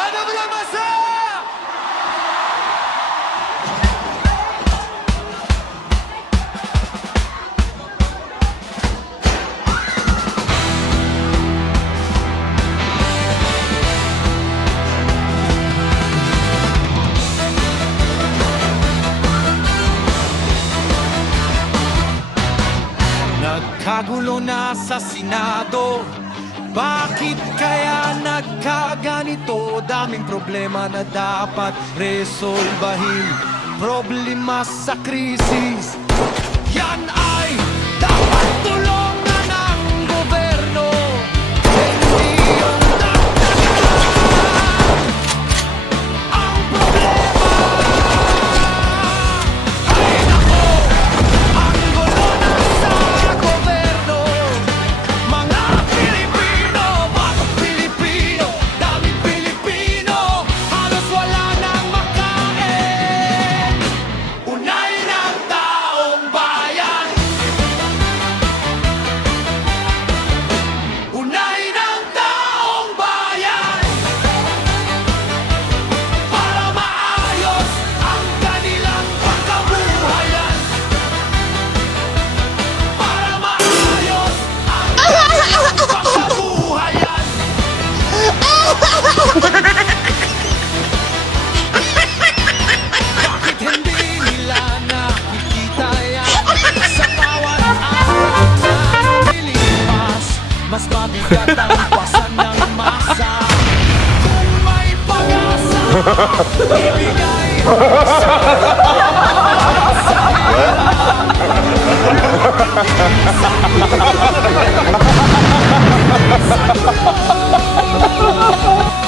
Paano mo na masa? Nagkagulo na sa Senado. Bakit kaya nagkaganito? Daming problema na dapat resolbahin. Problema sa krisis, yan ay dapat tulungan ng gobyerno. Hindi yung dagdagan ang problema. Ay nako, ang gulo na sa gobyerno. Mga Pilipino, bagong Pilipino, daming Pilipino, halos wala nang makain. Unay ng taong bayan. Unay ng taong bayan. Para maayos ang kanilang pagkabuhayan. Para maayos ang kanilang pagkabuhayan. Bakit hindi nila nakikita yan? Sa bawat araw na nilipas, mas mabigat ang pasan ng masa. Kung may pag-asa, ibigay sa hirap.